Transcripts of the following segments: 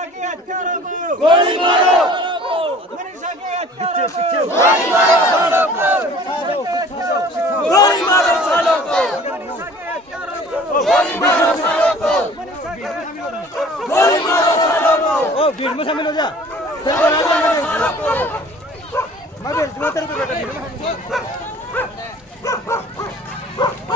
मनीषा के हत्यारों को गोली मारो, मनीषा के हत्यारों को गोली मारो, गोली मारो सालों को, मनीषा के हत्यारों को गोली मारो सालों को, मनीषा के हत्यारों को गोली मारो सालों को। ओ भीड़ में शामिल हो जा, मैं भीड़ में तेरे को बेटा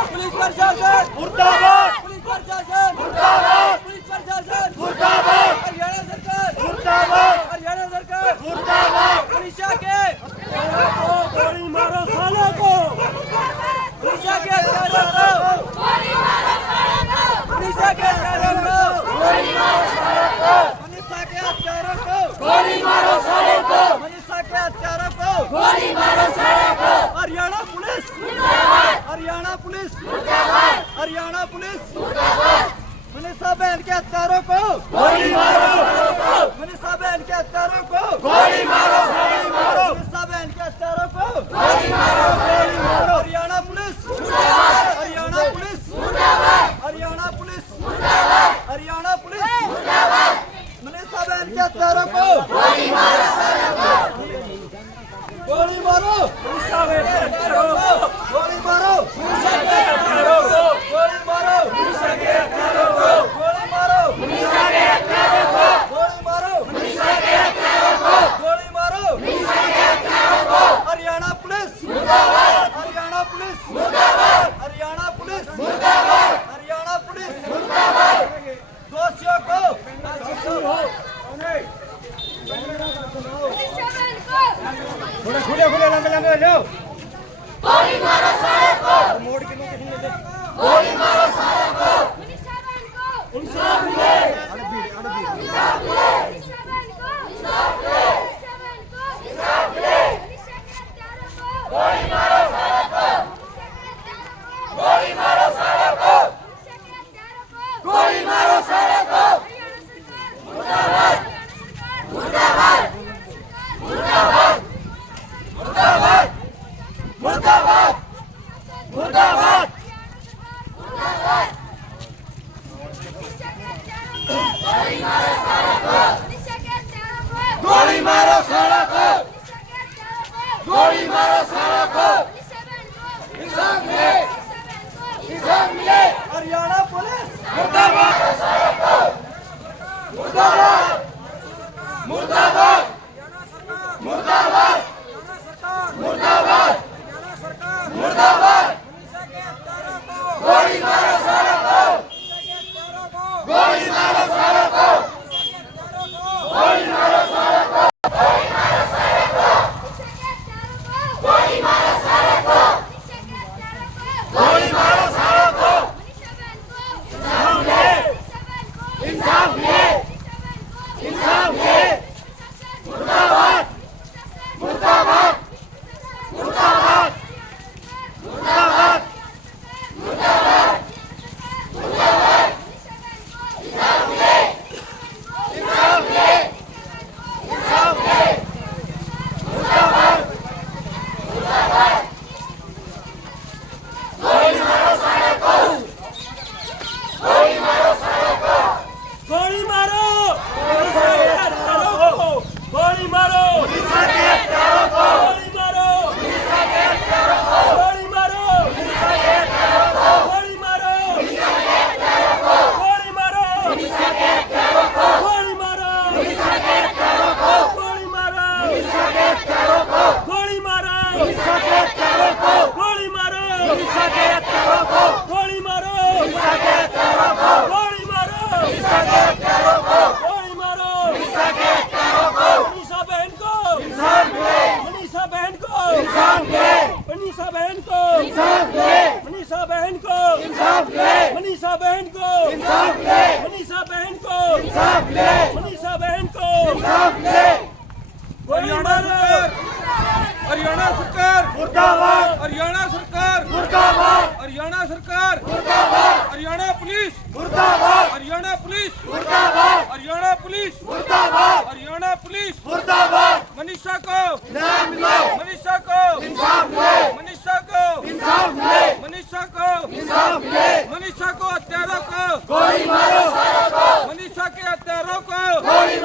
पुलिस प्रशासन मुर्दाबाद, पुलिस प्रशासन मुर्दाबाद, पुलिस प्रशासन मुर्दाबाद, हरियाणा सरकार मुर्दाबाद, हरियाणा सरकार मुर्दाबाद। मनीषा के गोली मारो सालों को, मनीषा के हत्यारों को गोली मारो सालों को, मनीषा के हत्यारों को गोली मारो सालों को, मनीषा के हत्यारों को गोली मारो सालों को, मनीषा के हत्यारों को गोली मारो सालों को। हरियाणा पुलिस मुर्दाबाद, हरियाणा पुलिस मुर्दाबाद, हरियाणा पुलिस मुर्दाबाद। मनीषा बहन के हत्यारों को गोली मारो, मनीषा बहन के हत्यारों को गोली मारो, मनीषा बहन के हत्यारों को गोली मारो, गोली मारो। हरियाणा पुलिस मुर्दाबाद, हरियाणा पुलिस मुर्दाबाद, हरियाणा पुलिस मुर्दाबाद, हरियाणा पुलिस मुर्दाबाद। मनीषा बहन के हत्यारों को गोली मारो, गोली मारो, मनीषा बहन के हत्यारों को गोली मारो, मनीषा के हत्यारों को गोली मारो, मनीषा के हत्यारों को गोली मारो, मनीषा के हत्यारों को गोली मारो, मनीषा के हत्यारों को गोली मारो, मनीषा के हत्यारों को। हरियाणा पुलिस मुर्दाबाद, हरियाणा पुलिस मुर्दाबाद, हरियाणा पुलिस मुर्दाबाद, हरियाणा पुलिस मुर्दाबाद। दोषियों को थोड़ा खुले खुले लंबे लंबे लो, गोली मारो सालों को, मोड़ के नीचे गोली मारो सालों को। मनीषा बहन को इंसाफ मिले, इंसाफ मिले, मनीषा बहन को इंसाफ मिले, मनीषा बहन को इंसाफ मिले। मनीषा के हत्यारों को गोली मारो सालों को, मनीषा के हत्यारों को गोली मारो सालों को, मनीषा के हत्यारों को गोली मारो सालों को। हरियाणा सरकार मुर्दाबाद, हरियाणा सरकार मुर्दाबाद, मुर्दाबाद, मुर्दाबाद, मुर्दाबाद, मुर्दाबाद, मुर्दाबाद। गोली मारो सालों को, मनीषा के हत्यारों को गोली मारो सालों को, मनीषा के हत्यारों को गोली मारो सालों को। मनीषा बहन को इंसाफ मिले, मनीषा बहन को इंसाफ मिले। हरियाणा पुलिस मुर्दाबाद, मुर्दाबाद, मुर्दाबाद, मुर्दाबाद, मुर्दाबाद, मुर्दाबाद। गोली मारो सालों को, गोली मारो सालों को, गोली मारो सालों को, गोली मारो सालों को, गोली मारो सालों को, गोली मारो सालों को। इंसाफ मिले, इंसाफ मिले, इंसाफ मिले। मुर्दाबाद, मुर्दाबाद, मुर्दाबाद, मुर्दाबाद, मुर्दाबाद, मुर्दाबाद। इंसाफ मिले, इंसाफ मिले, इंसाफ मिले। मुर्दाबाद, मुर्दाबाद। गोली मारो सालों को, गोली मारो सालों को, गोली मारो, मनीषा के हत्यारों को गोली मारो, मनीषा के हत्यारों को गोली मारो, मनीषा के हत्यारों को गोली मारो, मनीषा के हत्यारों को गोली मारो, मनीषा के हत्यारों को गोली मारो, मनीषा के हत्यारों को गोली मारो, मनीषा के हत्यारों को गोली मारो, मनीषा के हत्यारों को गोली मारो, मनीषा के हत्यारों को गोली मारो, मनीषा के हत्यारों को गोली मारो, मनीषा के हत्यारों को गोली मारो, मनीषा के हत्यारों को गोली मारो, मनीषा के हत्यारों को। मनीषा बहन को इंसाफ मिले, मनीषा बहन को इंसाफ मिले, मनीषा बहन को इंसाफ मिले, मनीषा बहन को इंसाफ मिले, मनीषा बहन को इंसाफ मिले, मनीषा बहन को इंसाफ मिले, मनीषा बहन को इंसाफ मिले। गोली मारो, हरियाणा सरकार मुर्दाबाद, हरियाणा सरकार मुर्दाबाद, हरियाणा सरकार मुर्दाबाद, हरियाणा पुलिस मुर्दाबाद, हरियाणा पुलिस मुर्दाबाद, हरियाणा पुलिस मुर्दाबाद, हरियाणा पुलिस मुर्दाबाद। मनीषा को न्याय मिले, मनीषा को इंसाफ मिले, मनीषा को इंसाफ मिले, मनीषा को इंसाफ मिले। मनीषा को हत्यारों को गोली मारो सालों को, मनीषा के हत्यारों को गोली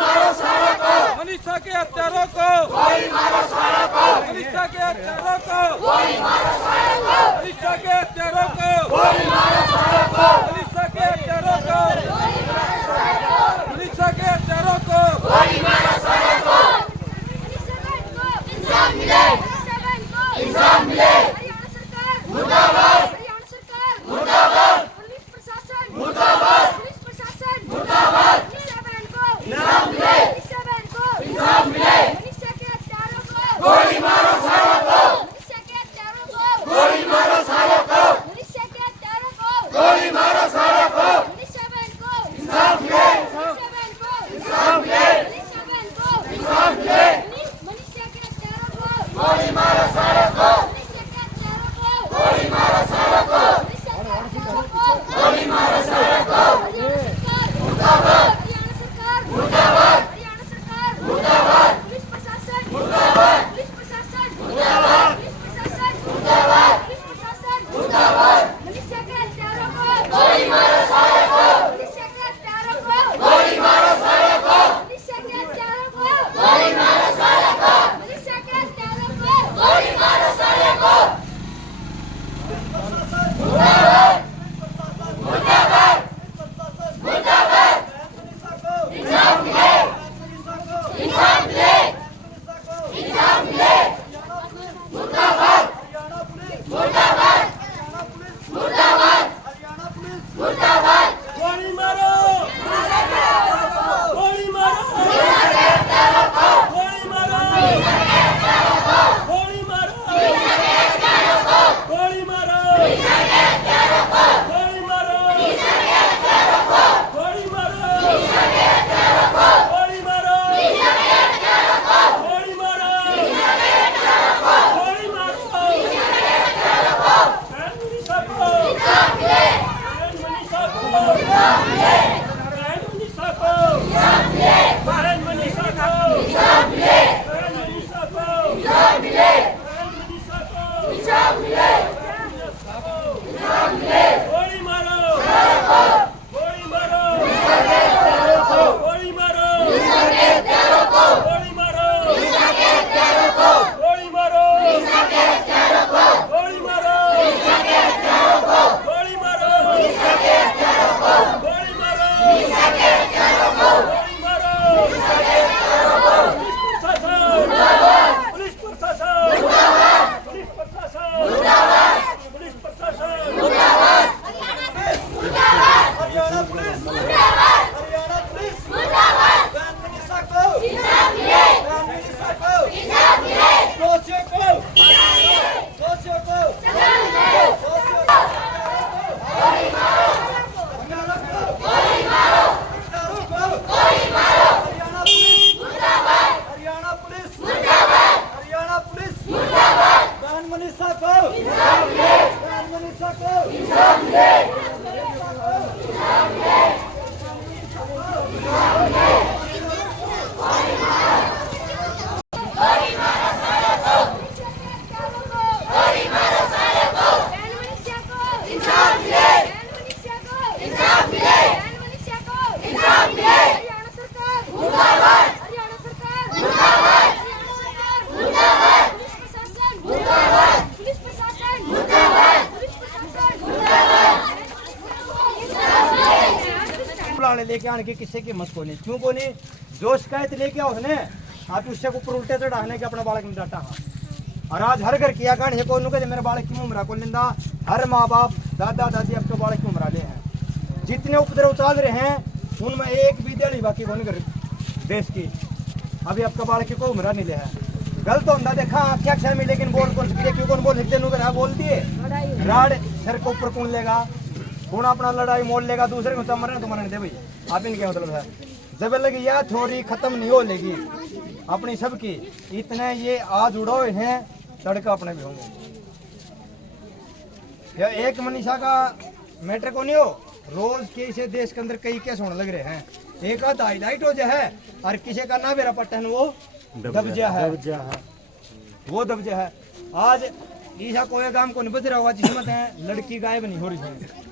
बहन मनीषा को बहन मनीषा को बहन मनीषा को बहन मनीषा को गोली मारो गोली मारो गोली मारो गोली मारो गोली मारो गोली मारो गोली मारो गोली मारो गोली मारो पुलिस प्रशासन पुलिस प्रशासन पुलिस प्रशासन हरियाणा पुलिस हरियाणा पुलिस बहन मनीषा को बहन मनीषा को दोषियों को दोषियों को हरियाणा पुलिस हरियाणा पुलिस बहन मनीषा को बहन मनीषा को बुलाने लेके आने के किससे की मत कोनी क्यों कोनी जो शिकायत लेके आओ उसने आप उससे ऊपर उल्टे चढ़ाने के अपना बालक ने डांटा हाँ और आज हर घर किया कहानी को मेरे बालक क्यों उमरा को लिंदा हर माँ बाप दादा दादी आपके बालक क्यों उमरा ले हैं जितने उपद्रव चल रहे हैं उनमें एक भी दिहाड़ी बाकी कौन कर देश की अभी आपका बालक को उमरा नहीं ले है गलत होता देखा क्या अक्षर में लेकिन बोल कौन क्यों कौन बोल सकते बोल दिए राड सर को ऊपर कौन लेगा कौन अपना लड़ाई मोल लेगा दूसरे को मरना तो मरने दे भाई आप इनके मतलब है जब लगी यह थोड़ी खत्म नहीं हो लेगी अपनी सबकी इतने ये आज उड़ो हैं तड़का अपने भी होंगे यह एक मनीषा का मैटर को नहीं हो रोज के इसे देश के अंदर कई केस होने लग रहे हैं एक आधा हाईलाइट हो जाए और किसी का ना मेरा पट्टन वो दबजा है वो दबजा है आज ईशा कोई काम को नहीं बच रहा हुआ जिसमें लड़की गायब नहीं हो रही है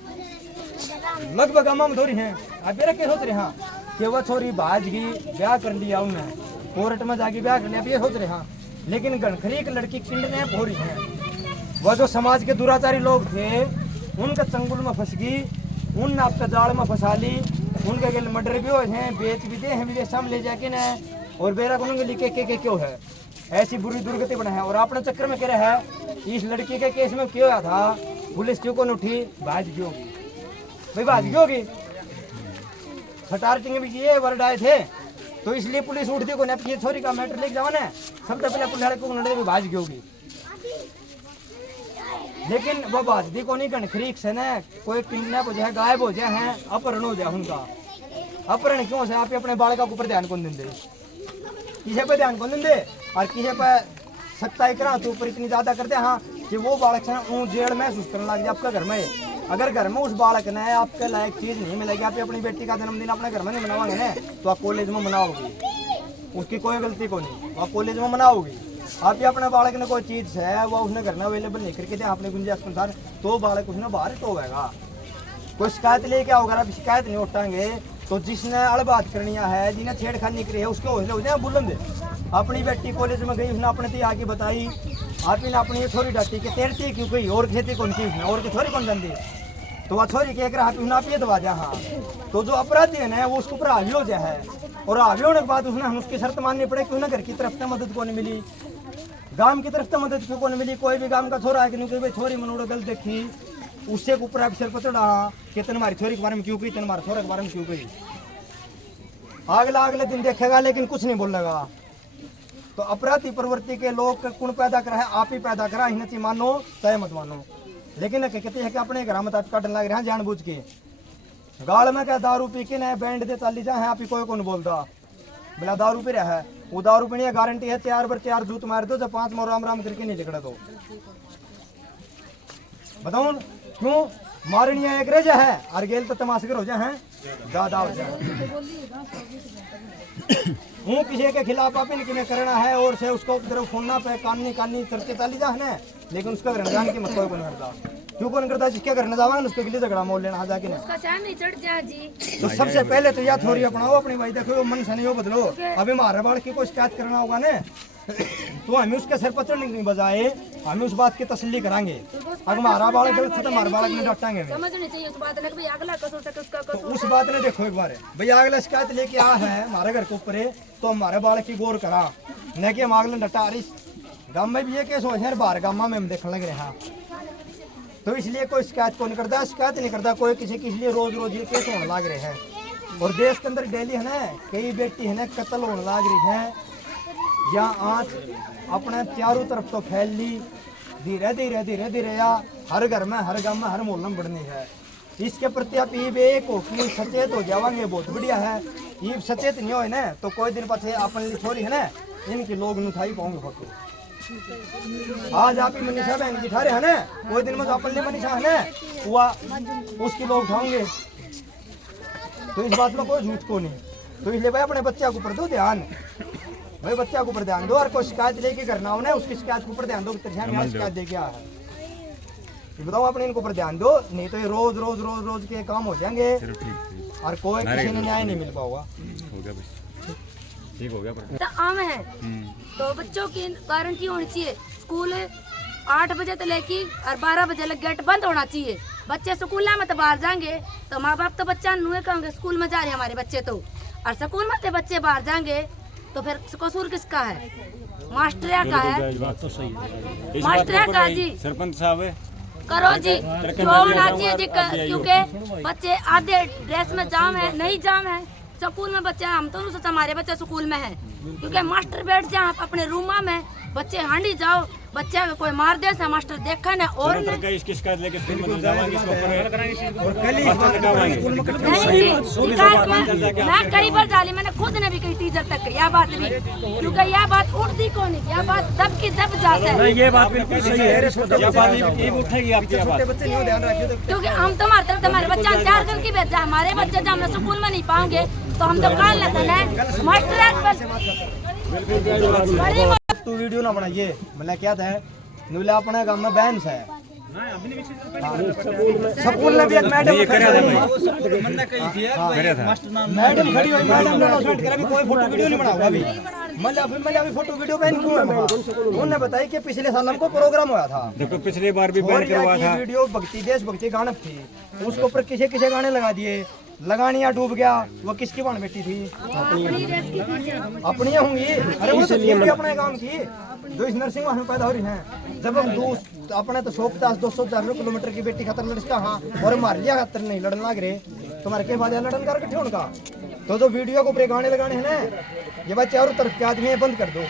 लगभग अमाम थोड़ी हैं आप मेरा क्या सोच रहे हैं कि वह छोरी भाज गई ब्याह कर लिया उन्होंने कोर्ट में जाके ब्याह कर लिया ये सोच रहे हैं लेकिन गणखरी एक लड़की किडनैप हो रही है वह जो समाज के दुराचारी लोग थे उनका चंगुल में फंस गई उन आपका जाल में फंसा ली उनके गले मर्डर भी हुए हैं बेच भी दे हैं विदेशा में ले जाके ना और बेरा उनके लिखे के क्यों है ऐसी बुरी दुर्गति बना है और अपने चक्कर में कह रहा है इस लड़की के केस में क्यों आया था पुलिस क्यों को उठी भाज क्यों भाई बात क्यों होगी स्टार्टिंग में किए वर्ड आए थे तो इसलिए पुलिस उठती को नहीं छोरी का मैटर लेके जाओ ना सबसे पहले पुलिस को लड़े भाज क्यों होगी लेकिन वो बाजदी को नहीं कनखरीक से ना कोई किडनैप हो जाए गायब हो जाए हैं अपहरण हो जाए उनका अपहरण क्यों से आप अपने बालका के ऊपर ध्यान कौन देंगे किसी पे ध्यान कौन देंगे और किसी पे सख्ताई करा तो ऊपर इतनी ज्यादा करते हैं हाँ कि वो बालक से जेल महसूस करने लग जाए आपका घर में अगर घर में उस बालक ने आपके लायक चीज नहीं मिलेगी आप अपनी बेटी का जन्मदिन अपने घर में नहीं मनाओगे ना तो आप कॉलेज में मनाओगे उसकी कोई गलती को नहीं आप कॉलेज में मनाओगे आप ही अपने बालक ने कोई चीज है वो उसने घर में अवेलेबल नहीं करके दे आपने गुंजाइश अनुसार तो बालक उसने बाहर तो होगा कोई शिकायत लेके आओगे आप शिकायत नहीं उठाएंगे तो जिसने अड़बात करनी है जिन्हें छेड़खानी करी है उसके हौसले हो जाए बुलंद अपनी बेटी कॉलेज में गई उसने अपने ती आगे बताई आप ही ने अपनी छोरी डाटी के तेरती क्यों गई और खेती कौन की उसने और की छोरी कौन जानती तो वह छोरी कह कर उसने आप ये दबा जा हाँ तो जो अपराधी है ना वो उसके ऊपर हावी हो जाए है और हावी होने के बाद उसने हम उसकी शर्त माननी पड़े कि उन्हें घर की तरफ से मदद को नहीं मिली गांव की तरफ से मदद क्यों को नहीं मिली कोई भी गांव का छोरा है कि नहीं भाई छोरी मनोड़ गलत देखी उससे ऊपर अफसर पर चढ़ा कि तुम्हारी छोरी के बारे में क्यों गई तुम्हारे छोरे के बारे में क्यों गई अगले दिन देखेगा लेकिन कुछ नहीं बोलेगा तो अपराधी प्रवृत्ति के लोग कौन पैदा करा है आप ही पैदा करा इन्हें ची मानो चाहे मत मानो लेकिन कहते हैं कि अपने घर में काटने लग रहे हैं जानबूझ के गाड़ में क्या दारू पी के ना बैंड दे चाली जाए आप ही कोई कौन बोलता बोला दारू पी रहा है वो दारू पीने की गारंटी है 4 बार 4 जूत मार दो जब 5 में राम राम करके नहीं झगड़ा दो बताओ क्यों मारनिया एक रजा है और गेल तो तमाशगर हो जाए हैं ज्यादा हो जाए हूँ किसी के खिलाफ अपन कि करना है और से उसको तरफ फोनना पे काननी काननी चर्चे चाली जा है लेकिन उसका रमजान की मत कोई कौन करता क्यों कौन करता जिसके करने जावा उसके लिए झगड़ा मोल लेना जाके उसका चाय नहीं चढ़ जा जी। तो सबसे पहले तो यह थोड़ी अपनाओ अपनी भाई देखो मन से नहीं बदलो अभी हमारे बाल की कोई शिकायत करना होगा ना तो हमें उसके सर पर चढ़ने की बजाय हमें उस बात की तसल्ली करांगे अगर हमारा बालक गलत था तो हमारे बालक में डांटेंगे समझनी चाहिए उस बात ने कि भाई अगला कसूर से उसका तो कसूर उस बात ने देखो एक बार भैया अगला शिकायत लेके आ है हमारे घर के ऊपर तो हमारे बालक की गौर करा न कि हम अगले डटा रही गाँव में भी ये केस हो है बाहर गाँव में हम देखने लग रहे हैं तो इसलिए कोई शिकायत को नहीं करता शिकायत नहीं करता कोई किसी के लिए रोज रोज ये केस होने लग रहे हैं और देश के अंदर डेली है ना कई बेटी है ना कत्ल होने लग रही है या आँच अपने चारों तरफ तो फैल ली धीरे धीरे धीरे धीरे या हर घर में हर गांव में हर मोहल्ले में बढ़नी है इसके प्रति आप ये एक हो कि सचेत हो जावांगे बहुत बढ़िया है ये सचेत नहीं हो ना तो कोई दिन पाछे अपन छोरी है ना इनके लोग नहीं उठाई पाओगे फोटो आज आप ही मनीषा बहन जी रहे हैं ना कोई दिन में अपन मनीषा है ना हुआ उसके लोग उठाओगे तो इस बात में कोई झूठ को नहीं तो इसलिए भाई अपने बच्चा के ऊपर दो ध्यान भाई बच्चा के ऊपर ध्यान दो और कोई शिकायत लेके करना हो ना उसकी शिकायत के ऊपर ध्यान दो शिकायत दे क्या है बताओ अपने इनको ऊपर ध्यान दो नहीं तो ये रोज रोज रोज रोज के काम हो जाएंगे और कोई किसी ने न्याय नहीं मिल पाओगा ठीक हो गया तो आम है तो बच्चों की गारंटी होनी चाहिए स्कूल 8 बजे तो लेके और 12 बजे लग गेट बंद होना चाहिए बच्चे स्कूल में तो बाहर जाएंगे तो माँ बाप तो बच्चा नुए कहेंगे स्कूल में जा रहे हैं हमारे बच्चे तो और स्कूल में तो बच्चे बाहर जाएंगे तो फिर कसूर किसका है मास्टरिया का है बात तो सही है मास्टरिया का जी सरपंच साहब करो जी जो होना चाहिए जी क्योंकि बच्चे आधे ड्रेस में जाम है नहीं जाम है स्कूल में बच्चे हम तो सोचा हमारे बच्चे स्कूल में है क्योंकि मास्टर बैठ जाए अपने रूम में बच्चे हांडी जाओ बच्चे कोई मार दे से मास्टर देखा ना और इसकी शिकायत लेके स्कूल में जावांगे इसको मैं कई बार डाली मैंने खुद ने भी कही टीचर तक यह बात भी क्योंकि यह बात उठती कौन है यह बात दब की दब जा से ये बात बिल्कुल सही है उठेगी आपकी बात क्योंकि हम तुम्हारे बच्चा तैयार करके भेजा हमारे बच्चे जब हम स्कूल में नहीं पाएंगे तो हम तो काल लेते मास्टर तू वीडियो ना बनाइए मतलब क्या था नुला अपने गांव में बैंस है स्कूल में भी एक मैडम मैडम खड़ी हुई मैडम ने अनाउंसमेंट करा भी कोई फोटो वीडियो नहीं बनाऊंगा अभी मतलब अभी फोटो वीडियो बैन क्यों है उन्होंने बताया कि पिछले साल हमको प्रोग्राम हुआ था देखो पिछली बार भी बैन करवा था वीडियो भक्ति देश भक्ति गाने थी उसके ऊपर किसे किसे गाने लगा दिए लगानिया डूब गया वो किसकी बहन बेटी थी अपनी होंगी अरे वो तो अपने काम की जो इस नरसिंह में पैदा हो रही हैं जब हम अपने तो 150-200 किलोमीटर की बेटी खतर लड़ता हाँ और मार लिया खतर नहीं लड़न लग रहे तुम्हारे के बाद लड़न कर कट्ठे उनका तो जो वीडियो को ऊपर गाने लगाने हैं ना ये बात चारों तरफ के आदमी बंद कर दो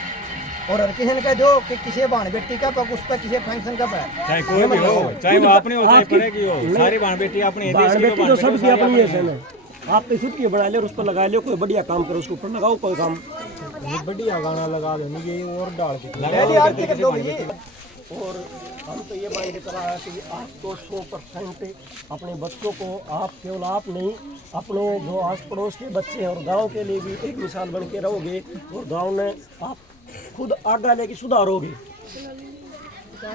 और हर किसी ने कह दो कि किसी बहन बेटी का उस पर किसी फंक्शन का चाहे कोई भी हो चाहे वो अपनी हो चाहे परे की हो सारी बहन बेटी अपनी बेटी तो सबकी अपनी है आप तो खुद की बना ले और उस पर लगा ले कोई बढ़िया काम करो उसके ऊपर लगाओ कोई काम बढ़िया गाना लगा देने ये और डाल के और हम तो ये मांग करा है कि आप तो 100% अपने बच्चों को आप केवल आप नहीं अपने जो आस पड़ोस के बच्चे हैं और गांव के लिए भी एक मिसाल बन के रहोगे और गांव में आप खुद आगे लेके सुधारोगे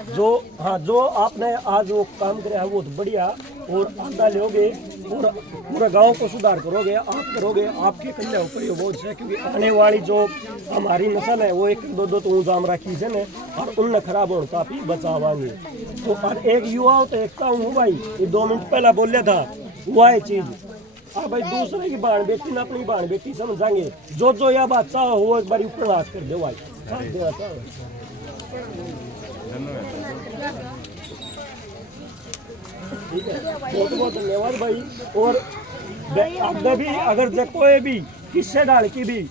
जो आपने आज वो काम किया है वो तो बढ़िया और आगे लोगे और पूरा गांव को सुधार करोगे आप करोगे आपके कल्याण ऊपर ये बोझ है क्योंकि आने वाली जो हमारी नस्ल है वो 1-2 तो उजाम रखी है ना और उनने खराब होने काफी बचावांगे तो और एक युवा तो एकता हूँ भाई ये 2 मिनट पहला बोल था हुआ है चीज अब भाई दूसरे की बहन बेटी ना अपनी बहन बेटी समझाएंगे जो यह बात चाहो वो एक बार ऊपर हाथ कर दो भाई ठीक है बहुत बहुत धन्यवाद भाई और आगे भी अगर कोई भी किस्से डाल की भी